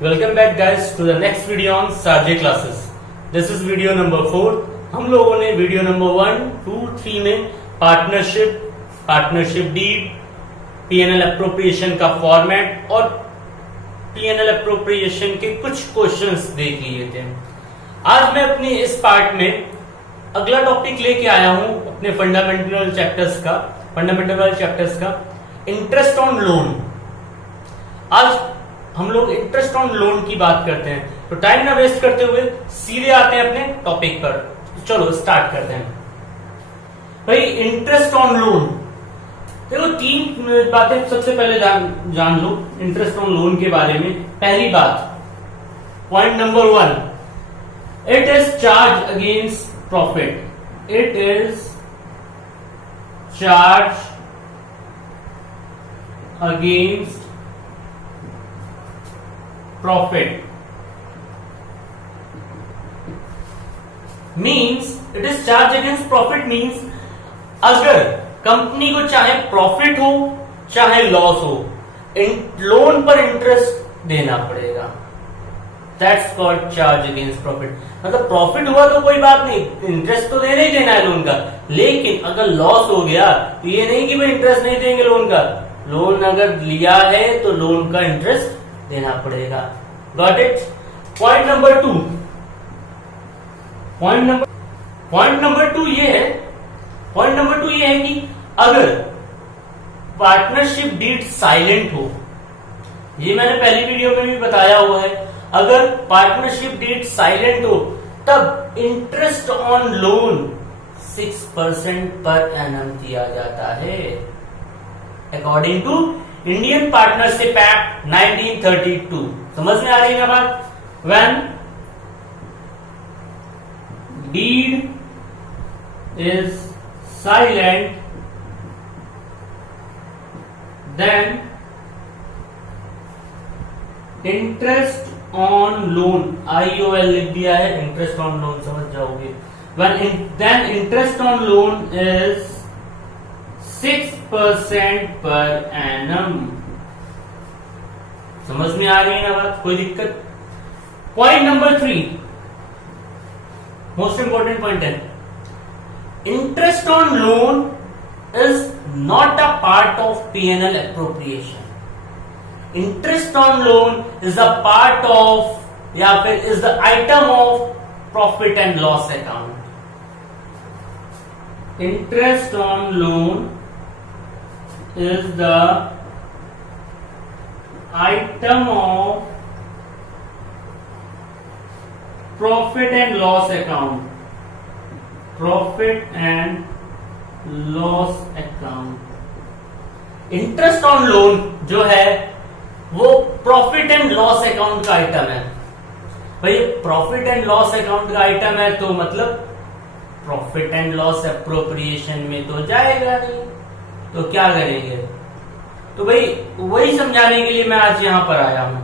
Welcome back guys to the next video on Sarje classes. This is video number 4. हम लोगों ने video number 1, 2, 3 में partnership deed, PNL appropriation का format और PNL appropriation के कुछ क्वेश्चंस देख लिए थे। आज मैं अपनी इस पार्ट में अगला टॉपिक लेके आया हूं अपने फंडामेंटल चैप्टर्स का इंटरेस्ट ऑन लोन। आज हम लोग इंटरेस्ट ऑन लोन की बात करते हैं, तो टाइम ना वेस्ट करते हुए सीधे आते हैं अपने टॉपिक पर। चलो स्टार्ट करते हैं। भाई इंटरेस्ट ऑन लोन, देखो 3 बातें सबसे पहले जान लो इंटरेस्ट ऑन लोन के बारे में। पहली बात, point number 1, it is charge against profit. It is charge against profit means it is charge against profit means अगर कंपनी को चाहे प्रॉफिट हो चाहे लॉस हो, लोन पर इंटरेस्ट देना पड़ेगा। That's called charge against profit. मतलब प्रॉफिट हुआ तो कोई बात नहीं, इंटरेस्ट तो देना ही देना है लोन का, लेकिन अगर लॉस हो गया तो ये नहीं कि भाई इंटरेस्ट नहीं देंगे लोन का। लोन अगर लिया है तो लोन का इंटरेस्ट देना पड़ेगा। Got it? पॉइंट नंबर 2 ये है कि अगर पार्टनरशिप डीड साइलेंट हो, ये मैंने पहली वीडियो में भी बताया हुआ है, अगर पार्टनरशिप डीड साइलेंट हो तब interest on loan 6% per annum दिया जाता है according to Indian Partnership Act 1932। समझ में आ रही है ना बात? When deed is silent, then interest on loan, IOL लिख दिया है, इंटरेस्ट ऑन लोन समझ जाओगे। Then interest on loan is 6% per annum. समझ में आ रही है ना बात? कोई दिक्कत? Point number 3, most important point है, interest on loan is not a part of PNL appropriation. Interest on loan is a part of या फिर is the item of profit and loss account. Interest on loan is the item of profit and loss account. Interest on loan जो है वो profit and loss account का item है। भाई profit and loss account का item है तो मतलब प्रॉफिट एंड लॉस अप्रोप्रिएशन में तो जाएगा नहीं, तो क्या करेंगे? तो भाई वही समझाने के लिए मैं आज यहां पर आया हूं।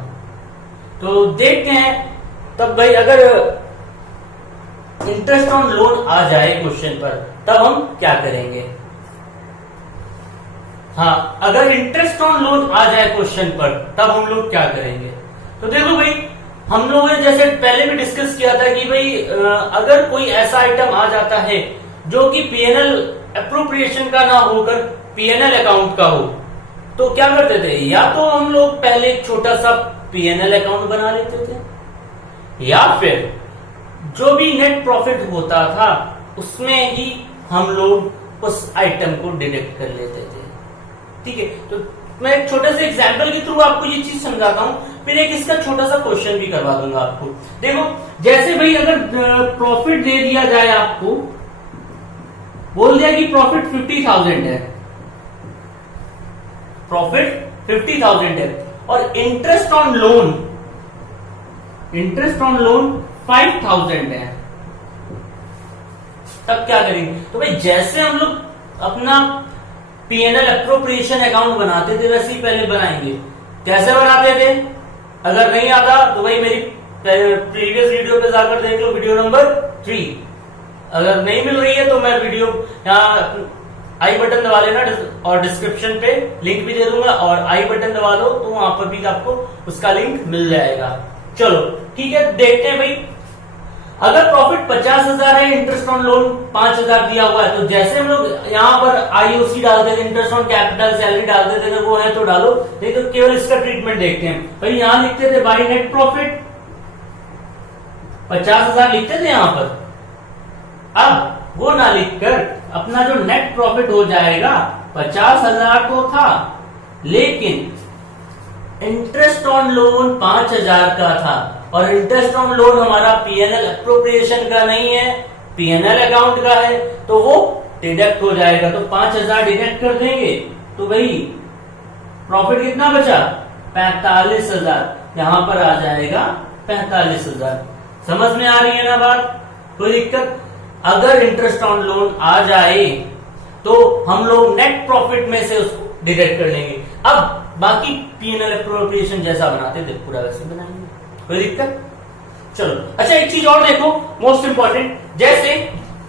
तो देखते हैं तब भाई अगर इंटरेस्ट ऑन लोन आ जाए क्वेश्चन पर तब हम क्या करेंगे। हाँ, अगर इंटरेस्ट ऑन लोन आ जाए क्वेश्चन पर तब हम लोग क्या करेंगे? तो देखो भाई, हम लोगों ने जैसे पहले भी डिस्कस किया था कि भाई अगर कोई ऐसा आइटम आ जाता है जो कि पीएनएल अप्रोप्रिएशन का ना होकर पीएनएल अकाउंट का हो, तो क्या करते थे? या तो हम लोग पहले एक छोटा सा पीएनएल अकाउंट बना लेते थे, या फिर जो भी नेट प्रॉफिट होता था उसमें ही हम लोग उस आइटम को डिडक्ट कर लेते थे। ठीक है, तो मैं एक छोटे से एग्जांपल के थ्रू आपको ये चीज समझाता हूं, फिर एक इसका छोटा सा क्वेश्चन भी करवा दूंगा आपको। देखो, जैसे भाई अगर प्रॉफिट दे दिया जाए, आपको बोल दिया कि प्रॉफिट 50,000 है, प्रॉफिट 50,000 है और इंटरेस्ट ऑन लोन 5,000 है, तब क्या करेंगे? तो भाई जैसे हम लोग अपना पीएनएल अप्रोप्रिएशन अकाउंट बनाते थे वैसे ही पहले बनाएंगे। कैसे बनाते थे? अगर नहीं आता तो भाई मेरी प्रीवियस वीडियो पे जाकर देख लो, वीडियो नंबर 3। अगर नहीं मिल रही है तो मैं वीडियो यहाँ आई बटन दबा लेना और डिस्क्रिप्शन पे लिंक भी दे दूंगा, और आई बटन दबा लो तो वहां पर भी आपको उसका लिंक मिल जाएगा। चलो ठीक है, देखते हैं भाई। अगर प्रॉफिट 50,000 है, इंटरेस्ट ऑन लोन 5,000 दिया हुआ है, तो जैसे हम लोग यहाँ पर आईओसी डालते थे, इंटरेस्ट ऑन कैपिटल सैलरी डालते थे, अगर वो है तो डालो, नहीं तो केवल इसका ट्रीटमेंट देखते हैं भाई। यहां लिखते थे बाई नेट प्रॉफिट 50,000 लिखते थे यहां पर। अब वो ना लिखकर अपना जो नेट प्रॉफिट हो जाएगा 50,000 तो था, लेकिन इंटरेस्ट ऑन लोन 5,000 का था, और इंटरेस्ट ऑन लोन हमारा पीएनएल अप्रोप्रिएशन का नहीं है, पीएनएल अकाउंट का है, तो वो डिडक्ट हो जाएगा। तो 5,000 डिडक्ट कर देंगे तो भाई प्रॉफिट कितना बचा? 45,000। यहां पर आ जाएगा 45,000। समझ में आ रही है ना बात? कोई दिक्कत? अगर इंटरेस्ट ऑन लोन आ जाए तो हम लोग नेट प्रॉफिट में से उसको डिडक्ट कर लेंगे। अब बाकी पीएनएल अप्रोप्रिएशन जैसा बनाते थे पूरा वैसे बनाएंगे, कोई दिक्कत? चलो अच्छा, एक चीज और देखो मोस्ट इंपॉर्टेंट, जैसे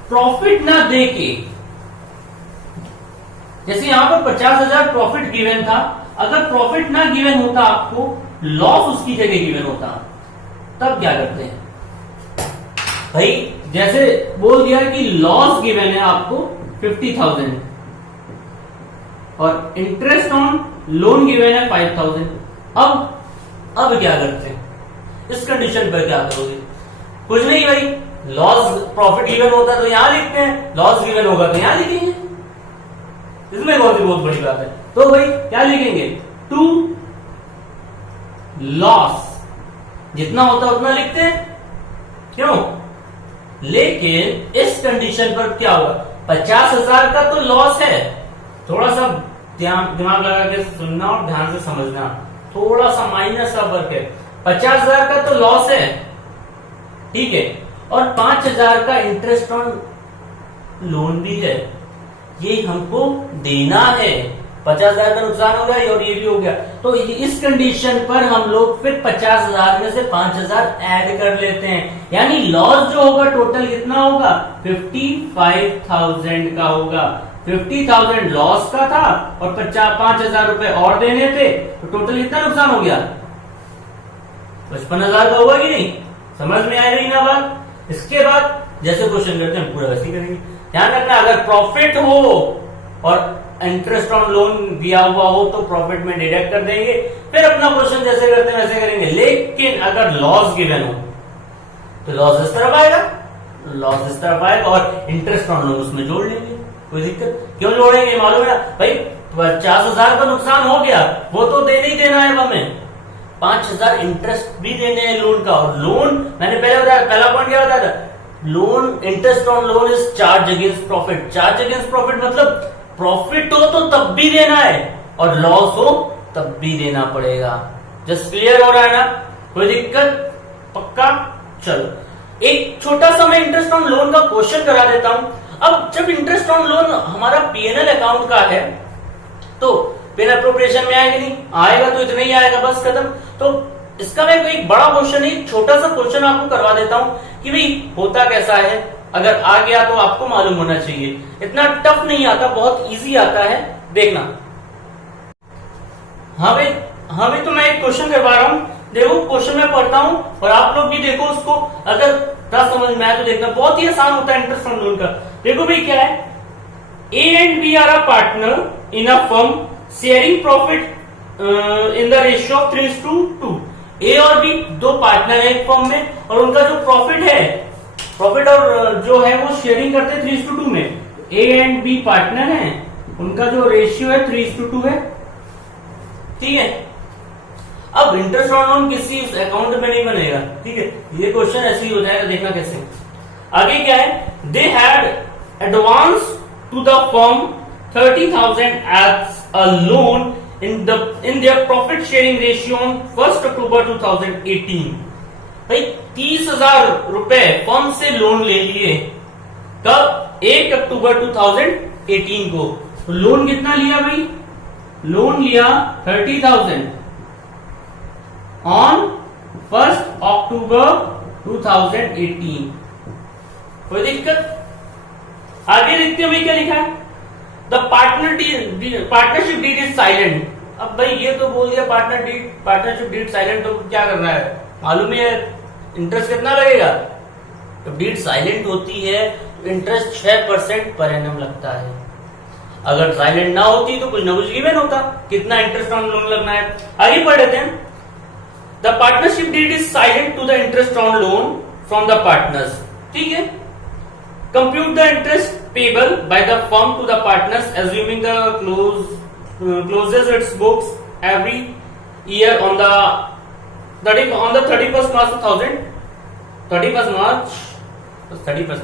प्रॉफिट ना देके, जैसे यहां पर 50,000 प्रॉफिट गिवन था, अगर प्रॉफिट ना गिवन होता आपको, लॉस उसकी जगह गिवन होता, तब क्या करते हैं भाई? जैसे बोल दिया कि लॉस गिवन है आपको 50,000 और इंटरेस्ट ऑन लोन गिवन है 5,000। अब क्या करते हैं इस कंडीशन पर? क्या करोगे? कुछ नहीं भाई, लॉस प्रॉफिट गिवन होता तो यहां लिखते हैं, लॉस गिवन होगा तो यहां लिखेंगे, इसमें बहुत बड़ी बात है। तो भाई क्या लिखेंगे? टू लॉस, जितना होता उतना लिखते हैं, क्यों? लेकिन इस कंडीशन पर क्या होगा? 50,000 का तो लॉस है, थोड़ा सा दिमाग लगा के सुनना और ध्यान से समझना, थोड़ा सा माइनस का फर्क है। 50,000 का तो लॉस है, ठीक है, और 5,000 का इंटरेस्ट ऑन लोन भी है, ये हमको देना है। 50,000 का नुकसान हो गया और ये भी हो गया, तो इस कंडीशन पर हम लोग फिर 50,000 में से 5,000 ऐड कर लेते हैं, यानी लॉस जो होगा टोटल कितना होगा? 55,000 का होगा। 50,000 लॉस का था और 5,000 रुपए और देने थे, तो टोटल कितना नुकसान हो गया? 55,000 का होगा कि नहीं? समझ में आ रही ना बात? इसके बाद जैसे क्वेश्चन करते हैं पूरा वैसे ही करेंगे। ध्यान रखना, अगर प्रॉफिट हो और इंटरेस्ट ऑन लोन दिया हुआ हो तो प्रॉफिट में डिडक्ट कर देंगे, फिर अपना क्वेश्चन जैसे करते हैं वैसे करेंगे। लेकिन अगर लॉस गिवन हो तो लॉस इस तरफ आएगा, लॉस इस तरफ आएगा और इंटरेस्ट ऑन लोन उसमें जोड़ लेंगे। कोई दिक्कत? क्यों जोड़ेंगे मालूम है भाई? 50,000 का नुकसान हो गया, वो तो देना ही देना है हमें। 5,000 इंटरेस्ट भी देने हैं लोन का, और लोन मैंने पहले बताया, पहला पॉइंट क्या बताया था? Loan interest on loan is charge against profit. Charge against profit मतलब प्रॉफिट हो तो तब भी देना है और लॉस हो तब भी देना पड़ेगा। जस्ट क्लियर हो रहा है ना? कोई दिक्कत? पक्का? चलो एक छोटा सा मैं इंटरेस्ट ऑन लोन का क्वेश्चन करा देता हूं। अब जब इंटरेस्ट ऑन लोन हमारा पीएनएल अकाउंट का है तो पीएनएल अप्रोप्रिएशन में आएगा, नहीं आएगा तो इतना ही आएगा, बस खत्म। तो इसका मैं एक बड़ा क्वेश्चन नहीं, छोटा सा क्वेश्चन आपको करवा देता हूं कि भाई होता कैसा है। अगर आ गया तो आपको मालूम होना चाहिए, इतना टफ नहीं आता, बहुत इजी आता है, देखना। हाँ भाई तो मैं एक क्वेश्चन करवा रहा हूं, देखो क्वेश्चन मैं पढ़ता हूं और आप लोग भी देखो उसको, अगर ना समझ में आए तो देखना, बहुत ही आसान होता है इंटरेस्ट ऑन लोन का। देखो भाई क्या है, A and B are a partner in a firm sharing profit in the ratio of 3:2। A और बी दो पार्टनर है एक फर्म में, और उनका जो प्रॉफिट है, प्रॉफिट और जो है वो शेयरिंग करते हैं 3:2 में। ए एंड बी पार्टनर है, उनका जो रेशियो है 3:2 है, ठीक है। अब इंटरेस्ट ऑन लोन किसी अकाउंट में नहीं बनेगा, ठीक है, ये क्वेश्चन ऐसे ही हो जाएगा, देखना कैसे। आगे क्या है, they had advance to the firm 30,000 as a loan in their profit sharing ratio on 1 October 2018। भाई 30,000 रुपए फर्म से लोन ले लिए, कब? 1 अक्टूबर 2018 को। तो लोन कितना लिया भाई? लोन लिया 30,000 ऑन 1 अक्टूबर 2018। कोई दिक्कत? आगे देखते हैं भाई क्या लिखा है, the partnership deed is silent. अब भाई ये तो बोल दिया पार्टनरशिप डीड साइलेंट, तो क्या करना है, मालूम है इंटरेस्ट कितना लगेगा। तो डीड साइलेंट होती है तो इंटरेस्ट 6% पर एनम लगता है। अगर साइलेंट ना होती तो कुछ ना कुछ गिवन होता, कितना इंटरेस्ट ऑन लोन लगना है। आगे पढ़ लेते हैं। The partnership deed is silent to the interest on loan from the partners. ठीक है, compute the interest payable by the firm to the partners assuming the closes its books every year on the 31st March 2000 31st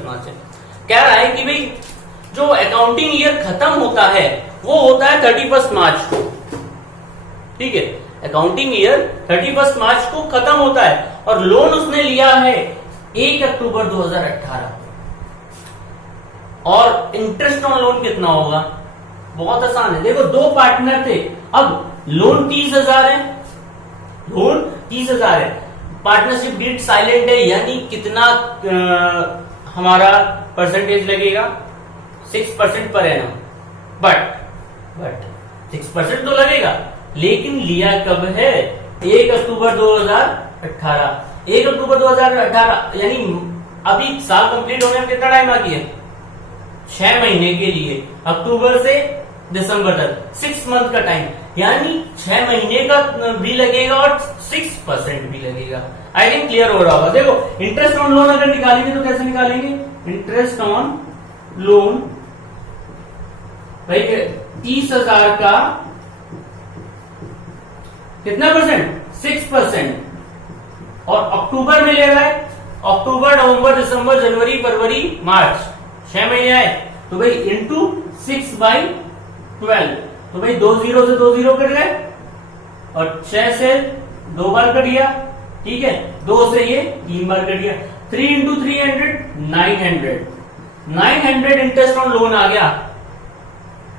मार्च है। कह रहा है कि भाई जो accounting year खत्म होता है वो होता है 31 मार्च को। ठीक है, अकाउंटिंग ईयर 31 मार्च को खत्म होता है और लोन उसने लिया है 1 अक्टूबर 2018। और इंटरेस्ट ऑन लोन कितना होगा, बहुत आसान है। देखो, 2 पार्टनर थे, अब लोन 30,000 है, लोन 30,000 है, पार्टनरशिप डीड साइलेंट है, यानी कितना हमारा परसेंटेज लगेगा, 6% पर एनम। बट 6% तो लगेगा, लेकिन लिया कब है, 1 अक्टूबर 2018। 1 अक्टूबर 2018 यानी अभी साल कंप्लीट होने में कितना टाइम बाकी है, 6 महीने के लिए, अक्टूबर से दिसंबर तक 6 मंथ का टाइम, यानी 6 महीने का भी लगेगा और 6% भी लगेगा। आई थिंक क्लियर हो रहा होगा। देखो, इंटरेस्ट ऑन लोन अगर निकालेंगे तो कैसे निकालेंगे, इंटरेस्ट ऑन लोन भाई 30,000 का कितना परसेंट, 6%। और अक्टूबर में ले रहा है, अक्टूबर नवंबर दिसंबर जनवरी फरवरी मार्च 6 महीने आए, तो भाई इंटू 6/12, तो भाई 2 0 से 2 0 कट गए और 6 से 2 बार कट गया। ठीक है, 2 से ये 3 बार कट गया, 3 इंटू 300 900 इंटरेस्ट ऑन लोन आ गया,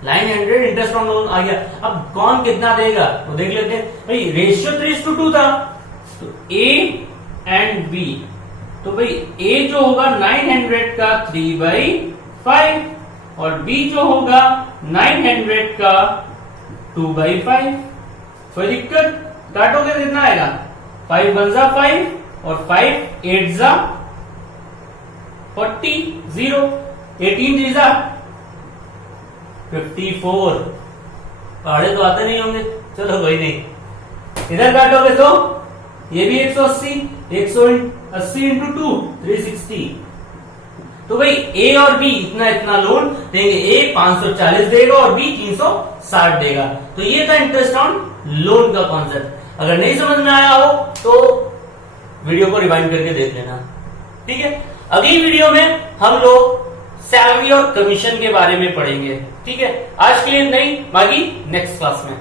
900 इंटरेस्ट ऑन लोन आ गया। अब कौन कितना देगा तो देख लेते हैं भाई, रेशियो 3:2 था, तो ए एंड बी, तो भाई ए जो होगा 900 का 3/5 और बी जो होगा 900 का 2/5। कोई दिक्कत, काटोगे कितना आएगा, 5 1 जा 5 और 5 8 जा 40, 0 18 3 जा 54। पहाड़े तो आते नहीं होंगे, चलो कोई नहीं, इधर काटोगे तो ये भी 180 इंटू 2 360। तो भाई ए और बी इतना इतना लोन देंगे, ए 540 देगा और बी 360 देगा। तो ये था इंटरेस्ट ऑन लोन का कॉन्सेप्ट। अगर नहीं समझ में आया हो तो वीडियो को रिवाइंड करके देख लेना। ठीक है, अगली वीडियो में हम लोग सैलरी और कमीशन के बारे में पढ़ेंगे। ठीक है, आज के लिए नहीं, बाकी नेक्स्ट क्लास में।